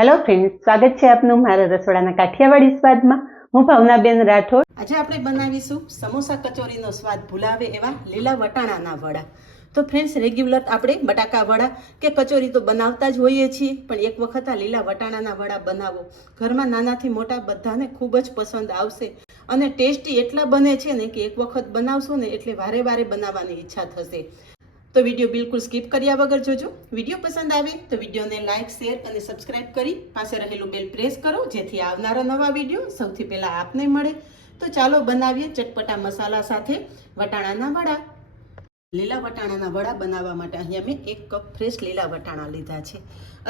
Hello friends, स्वागत है आपनु मारा रसोडाना काठियावाड़ी स्वादमां। હું ભાવનાબેન રાઠોડ। આજે આપણે બનાવીશું સમોસા કચોરીનો સ્વાદ ભૂલાવે એવા લીલા વટાણાના વડા। તો ફ્રેન્ડ્સ, રેગ્યુલર આપણે બટાકા વડા કે કચોરી તો બનાવતા જ હોઈએ છીએ, પણ એક વખત આ લીલા વટાણાના વડા બનાવો, ઘરમાં નાનાથી મોટા બધાને ખૂબ જ પસંદ આવશે અને ટેસ્ટી એટલા બને છે ને કે એક વખત બનાવશો ને એટલે વારે વારે બનાવવાની ઈચ્છા થશે। તો વિડીયો બિલકુલ સ્કીપ કર્યા વગર જોજો। વિડીયો પસંદ આવે તો વિડીયોને લાઇક, શેર અને સબસ્ક્રાઇબ કરી પાસે રહેલું બેલ પ્રેસ કરો, જેથી આવનારા નવા વિડીયો સૌથી પહેલાં આપને મળે। તો ચાલો બનાવીએ ચટપટા મસાલા સાથે વટાણાના વડા। લીલા વટાણાના વડા બનાવવા માટે અહીંયા મેં 1 કપ ફ્રેશ લીલા વટાણા લીધા છે।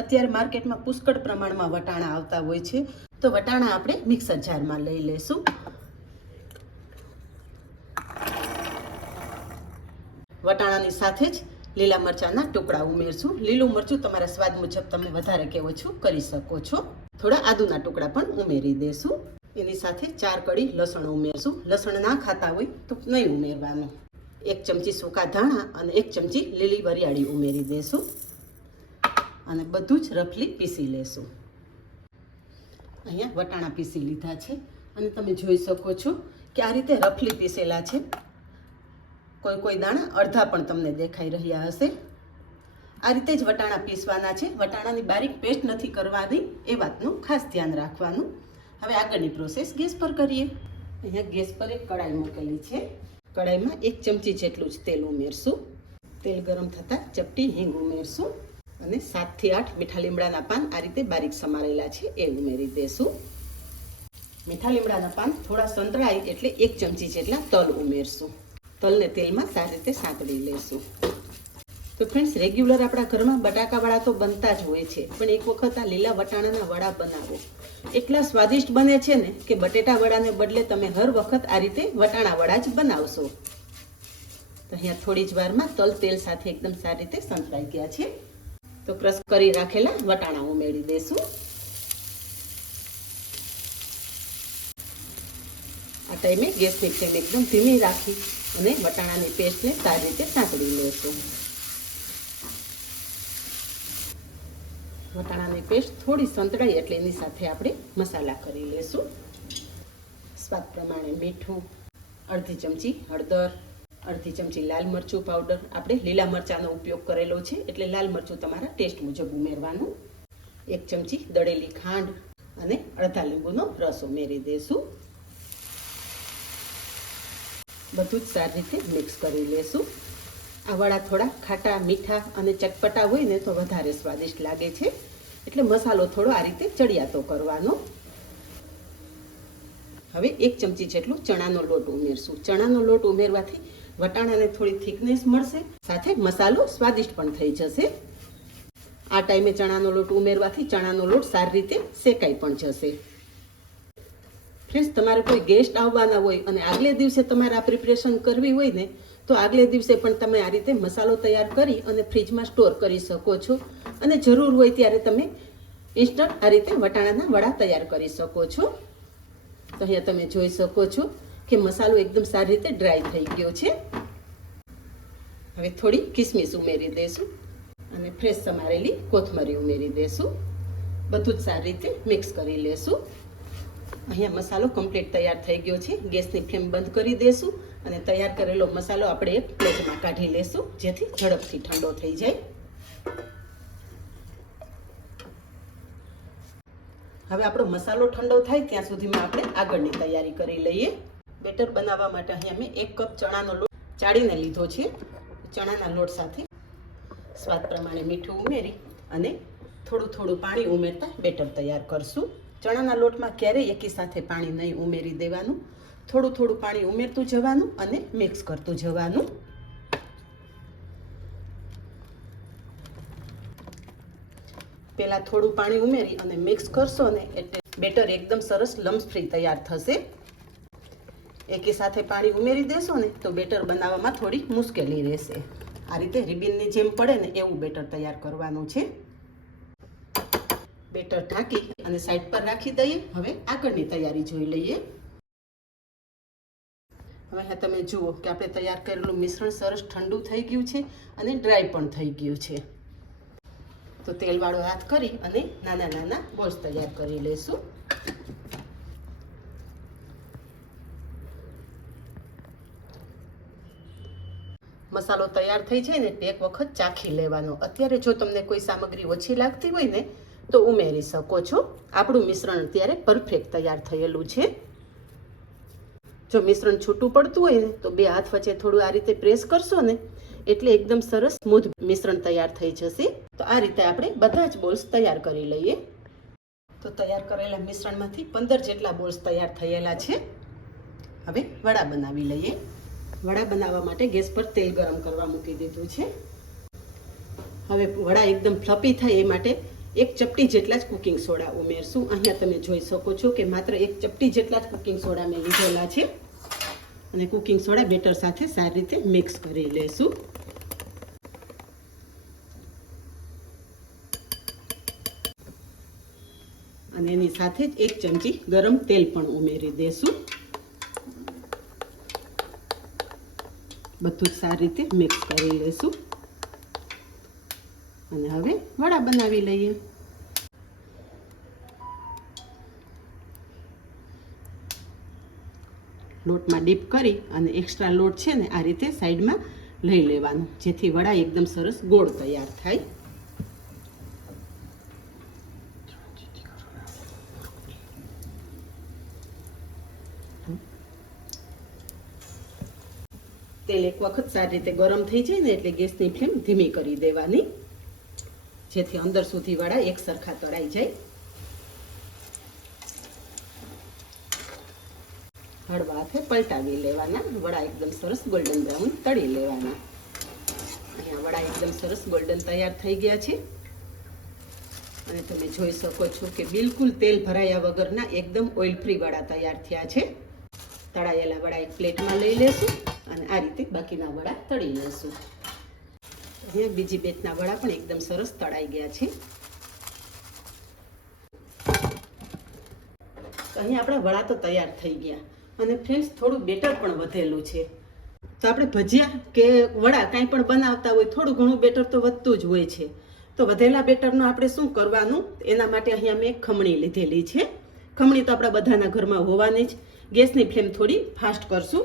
અત્યારે માર્કેટમાં પુષ્કળ પ્રમાણમાં વટાણા આવતા હોય છે, તો વટાણા આપણે મિક્સર જારમાં લઈ લેશું। વટાણાની સાથે જ લીલા મરચાંના ટુકડા ઉમેરશું। લીલું મરચું તમારા સ્વાદ મુજબ તમે વધારે કે ઓછું કરી શકો છો। થોડા આદુના ટુકડા પણ ઉમેરી દેશું। એની સાથે 4 કળી લસણ ઉમેરશું। લસણ ના ખાતા હોય તો નહીં ઉમેરવાનું। 1 ચમચી સૂકા ધાણા અને 1 ચમચી લીલી વરિયાળી ઉમેરી દેશું અને બધું જ રફલી પીસી લેશું। અહીંયા વટાણા પીસી લીધા છે અને તમે જોઈ શકો છો કે આ રીતે રફલી પીસેલા છે। કોઈ દાણા અડધા પણ તમને દેખાઈ રહ્યા હશે। આ રીતે જ વટાણા પીસવાના છે। વટાણાની બારીક પેસ્ટ નથી કરવાની, એ વાતનું ખાસ ધ્યાન રાખવાનું। હવે આગળની પ્રોસેસ ગેસ પર કરીએ। અહીંયા ગેસ પર એક કડાઈ મૂકેલી છે। કડાઈમાં 1 ચમચી જેટલું જ તેલ ઉમેરશું। તેલ ગરમ થતાં ચપટી હિંગ ઉમેરશું અને 7 થી 8 મીઠા લીમડાના પાન આ રીતે બારીક સમારેલા છે એ ઉમેરી દેશું। મીઠા લીમડાના પાન થોડા સંતળાય એટલે 1 ચમચી જેટલા તલ ઉમેરશું। તલને તેલમાં સારી રીતે સાંતળી લેશું। તો ફ્રેન્ડ્સ, રેગ્યુલર આપણા ઘરમાં બટાકા વડા તો બનતા જ હોય છે, પણ એક વખત આ લીલા વટાણાના વડા બનાવો, એટલા સ્વાદિષ્ટ બને છે ને કે બટેટા વડાને બદલે તમે હર વખત આ રીતે વટાણા વડા જ બનાવશો। તો અહીંયા થોડી જ વારમાં તલ તેલ સાથે એકદમ સારી રીતે સંતળાઈ ગયા છે। તો ક્રશ કરી રાખેલા વટાણા ઉમેરી દેશું। આ ટાઈમે ગેસની ફ્લેમ એકદમ ધીમી રાખી અને વટાણાની પેસ્ટને સારી રીતે સાંતળી લેશું। વટાણાની પેસ્ટ થોડી સંતળાય એટલે એની સાથે આપણે મસાલા કરી લેશું। સ્વાદ પ્રમાણે મીઠું, અડધી ચમચી હળદર, અડધી ચમચી લાલ મરચું પાવડર। આપણે લીલા મરચાંનો ઉપયોગ કરેલો છે એટલે લાલ મરચું તમારા ટેસ્ટ મુજબ ઉમેરવાનું। 1 ચમચી દળેલી ખાંડ અને અડધા લીંબુનો રસ ઉમેરી દેશું। બધું જ સારી રીતે મિક્સ કરી લેશું। આ વડા થોડા ખાટા, મીઠા અને ચટપટા હોય ને તો વધારે સ્વાદિષ્ટ લાગે છે, એટલે મસાલો થોડો આ રીતે ચડિયાતો કરવાનો। હવે 1 ચમચી જેટલું ચણાનો લોટ ઉમેરશું। ચણાનો લોટ ઉમેરવાથી વટાણાને થોડી થિકનેસ મળશે, સાથે મસાલો સ્વાદિષ્ટ પણ થઈ જશે। આ ટાઈમે ચણાનો લોટ ઉમેરવાથી ચણાનો લોટ સારી રીતે શેકાઈ પણ જશે। ફ્રેન્ડ્સ, તમારે કોઈ ગેસ્ટ આવવાના હોય અને આગલે દિવસે તમારે આ પ્રિપરેશન કરવી હોય ને તો આગલે દિવસે પણ તમે આ રીતે મસાલો તૈયાર કરી અને ફ્રીજમાં સ્ટોર કરી શકો છો અને જરૂર હોય ત્યારે તમે ઇન્સ્ટન્ટ આ રીતે વટાણાના વડા તૈયાર કરી શકો છો। તો અહીંયા તમે જોઈ શકો છો કે મસાલો એકદમ સારી રીતે ડ્રાય થઈ ગયો છે। હવે થોડી કિસમિસ ઉમેરી દેશું અને ફ્રેશ સમારેલી કોથમરી ઉમેરી દેશું। બધું જ સારી રીતે મિક્સ કરી લેશું। અહીંયા મસાલો કમ્પ્લીટ તૈયાર થઈ ગયો છે। ગેસની ફ્લેમ બંધ કરી દેશું અને તૈયાર કરેલો મસાલો આપણે એક પ્લેટમાં કાઢી લેશું, જેથી ઝડપથી ઠંડો થઈ જાય। હવે આપણો મસાલો ઠંડો થાય ત્યાં સુધીમાં આપણે આગળની તૈયારી કરી લઈએ। બેટર બનાવવા માટે અહીંયા મેં 1 કપ ચણાનો લોટ ચાળીને લીધો છે। ચણાના લોટ સાથે સ્વાદ પ્રમાણે મીઠું ઉમેરી અને થોડું પાણી ઉમેરતા બેટર તૈયાર કરશું। ચણાના લોટમાં ક્યારેય એકી સાથે પાણી નહીં ઉમેરી દેવાનું, થોડું પાણી ઉમેરતું જવાનું અને મિક્સ કરતું જવાનું। પહેલાં થોડું પાણી ઉમેરી અને મિક્સ કરશો ને એટલે બેટર એકદમ સરસ લમ્સ ફ્રી તૈયાર થશે। એકી સાથે પાણી ઉમેરી દેશો ને તો બેટર બનાવવામાં થોડી મુશ્કેલી રહેશે। આ રીતે રિબિનની જેમ પડે ને એવું બેટર તૈયાર કરવાનું છે। બેટર ઢાંકી અને સાઈડ પર રાખી દઈએ। હવે આગળની તૈયારી જોઈ લઈએ। હવે અહીંયા તમે જુઓ કે આપણે તૈયાર કરેલું મિશ્રણ સરસ ઠંડુ થઈ ગયું છે અને ડ્રાય પણ થઈ ગયું છે। તો તેલવાળો હાથ કરી અને નાના નાના બોલ્સ તૈયાર કરી લઈશું. મસાલો તૈયાર થઈ જાય ને એક વખત ચાખી લેવાનો. અત્યારે જો તમને કોઈ સામગ્રી ઓછી લાગતી હોય ને તો ઉમેરી શકો છો. આપણું મિશ્રણ અત્યારે પરફેક્ટ તૈયાર થયેલું છે. જો મિશ્રણ છૂટું પડતું હોય ને તો બે હાથ વચ્ચે થોડું આ રીતે પ્રેસ કરશો ને એટલે એકદમ સરસ સ્મૂથ મિશ્રણ તૈયાર થઈ જશે. તો આ રીતે આપણે બધા જ બોલ્સ તૈયાર કરી લઈએ. તો તૈયાર કરેલા મિશ્રણમાંથી 15 જેટલા બોલ્સ તૈયાર થયેલા છે. હવે વડા બનાવી લઈએ. વડા બનાવવા માટે ગેસ પર તેલ ગરમ કરવા મૂકી દીધું છે. હવે વડા એકદમ ફ્લફી થાય એ માટે 1 ચપટી જેટલા જ કુકિંગ સોડા ઉમેરશું. અહીંયા તમે જોઈ શકો છો કે માત્ર 1 ચપટી જેટલા જ કુકિંગ સોડા મેં લીધેલા છે. અને કુકિંગ સોડા બેટર સાથે સારી રીતે મિક્સ કરી લઈશું. અને એની સાથે જ 1 ચમચી ગરમ તેલ પણ ઉમેરી દેશું. બધું જ સારી રીતે મિક્સ કરી લઈશું. અને હવે વડા બનાવી લઈએ. લોટમાં ડીપ કરી અને એક્સ્ટ્રા લોટ છે ને આ રીતે સાઈડમાં લઈ લેવાનું, જેથી વડા એકદમ સરસ ગોળ તૈયાર થાય. તેલ એક વખત સારી રીતે ગરમ થઈ જાય ને એટલે ગેસની ફ્લેમ ધીમી કરી દેવાની, જેથી અંદર સુધી વડા એક સરખા તળાઈ જાય. હળવા હાથે પલટાવી લેવાના. વડા એકદમ સરસ ગોલ્ડન બ્રાઉન તળી લેવાના. અહીંયા વડા એકદમ સરસ ગોલ્ડન તૈયાર થઈ ગયા છે. અને તમે જોઈ શકો છો કે બિલકુલ તેલ ભરાયા વગરના એકદમ ઓઇલ ફ્રી વડા તૈયાર થયા છે. તળાયેલા વડા એક પ્લેટમાં લઈ લેશું અને આ રીતે બાકીના વડા તળી લેશું. અહીંયા બીજી બેચના વડા પણ એકદમ સરસ તળાઈ ગયા છે. અહીંયા આપણા વડા તો તૈયાર થઈ ગયા અને ફ્રેન્ડ્સ થોડું બેટર પણ વધેલું છે. તો આપણે ભજીયા કે વડા કાંઈ પણ બનાવતા હોય થોડું ઘણું બેટર તો વધતું જ હોય છે. તો વધેલા બેટરનું આપણે શું કરવાનું, એના માટે અહીંયા મેં ખમણી લીધેલી છે. ખમણી તો આપણા બધાના ઘરમાં હોવાની જ. ગેસની ફ્લેમ થોડી ફાસ્ટ કરશું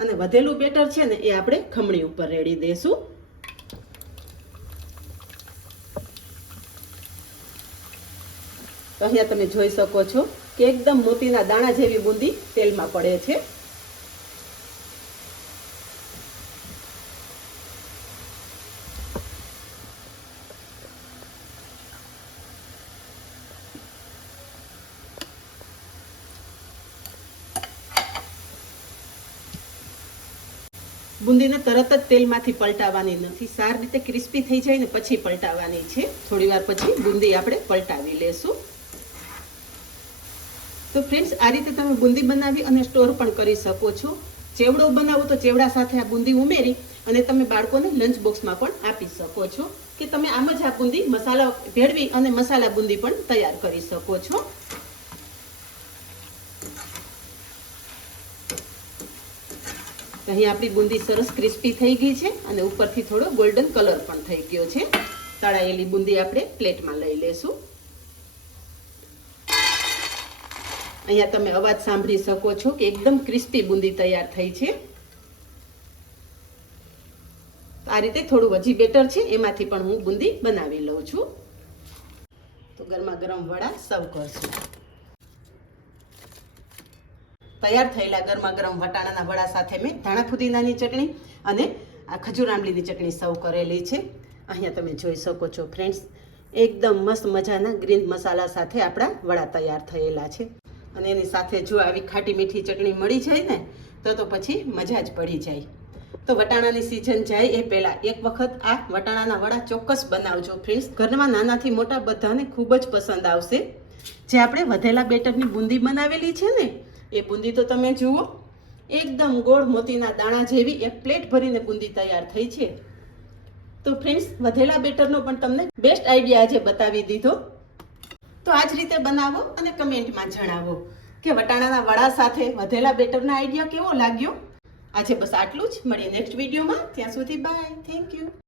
અને વધેલું બેટર છે ને એ આપણે ખમણી ઉપર રેડી દેશું. તો અહીંયા તમે જોઈ શકો છો કે એકદમ મોતીના દાણા જેવી બુંદી તેલમાં પડે છે. બુંદીને તરત જ તેલમાંથી પલટાવવાની નથી, સારી રીતે ક્રિસ્પી થઈ જાય ને પછી પલટાવવાની છે. થોડી વાર પછી બુંદી આપણે પલટાવી લેશું. તો ફ્રેન્ડ્સ, આ રીતે તમે બુંદી બનાવી અને સ્ટોર પણ કરી શકો છો. ચેવડો બનાવો તો ચેવડા સાથે આ બુંદી ઉમેરી અને તમે બાળકોને લંચ બોક્સમાં પણ આપી શકો છો, કે તમે આમ જ આ બુંદી મસાલા ભેળવી અને મસાલા બુંદી પણ તૈયાર કરી શકો છો. અહીં આપણી બુંદી સરસ ક્રિસ્પી થઈ ગઈ છે અને ઉપરથી થોડો ગોલ્ડન કલર પણ થઈ ગયો છે. તળાયેલી બુંદી આપણે પ્લેટમાં લઈ લેશું. અહીંયા તમે અવાજ સાંભળી શકો છો કે એકદમ ક્રિસ્પી બુંદી તૈયાર થઈ છે. આ રીતે થોડું હજી બેટર છે એમાંથી પણ હું બુંદી બનાવી લઉં છું. તો ગરમા ગરમ વડા સર્વ કરશું. તૈયાર થયેલા ગરમા ગરમ વટાણાના વડા સાથે મેં ધાણા ફુદીનાની ચટણી અને આ ખજૂર આંબલીની ચટણી સર્વ કરેલી છે. અહીંયા તમે જોઈ શકો છો ફ્રેન્ડ્સ, એકદમ મસ્ત મજાના ગ્રીન મસાલા સાથે આપણા વડા તૈયાર થયેલા છે. અને એની સાથે જો આવી ખાટી મીઠી ચટણી મળી જાય ને તો પછી મજા જ પડી જાય. તો વટાણાની સિઝન જાય એ પહેલાં એક વખત આ વટાણાના વડા ચોક્કસ બનાવજો ફ્રેન્ડ્સ. ઘરમાં નાનાથી મોટા બધાને ખૂબ જ પસંદ આવશે. જે આપણે વધેલા બેટરની બુંદી બનાવેલી છે ને એ બુંદી તો તમે જુઓ, એકદમ ગોળ મોતીના દાણા જેવી એક પ્લેટ ભરીને બુંદી તૈયાર થઈ છે. તો ફ્રેન્ડ્સ, વધેલા બેટરનો પણ તમને બેસ્ટ આઈડિયા આજે બતાવી દીધો. તો આ જ રીતે બનાવો અને કમેન્ટમાં જણાવો કે વટાણાના વડા સાથે વધેલા બેટરના આઈડિયા કેવો લાગ્યો. આજે બસ આટલું જ. મળીએ નેક્સ્ટ વિડીયોમાં. ત્યાં સુધી બાય. Thank you.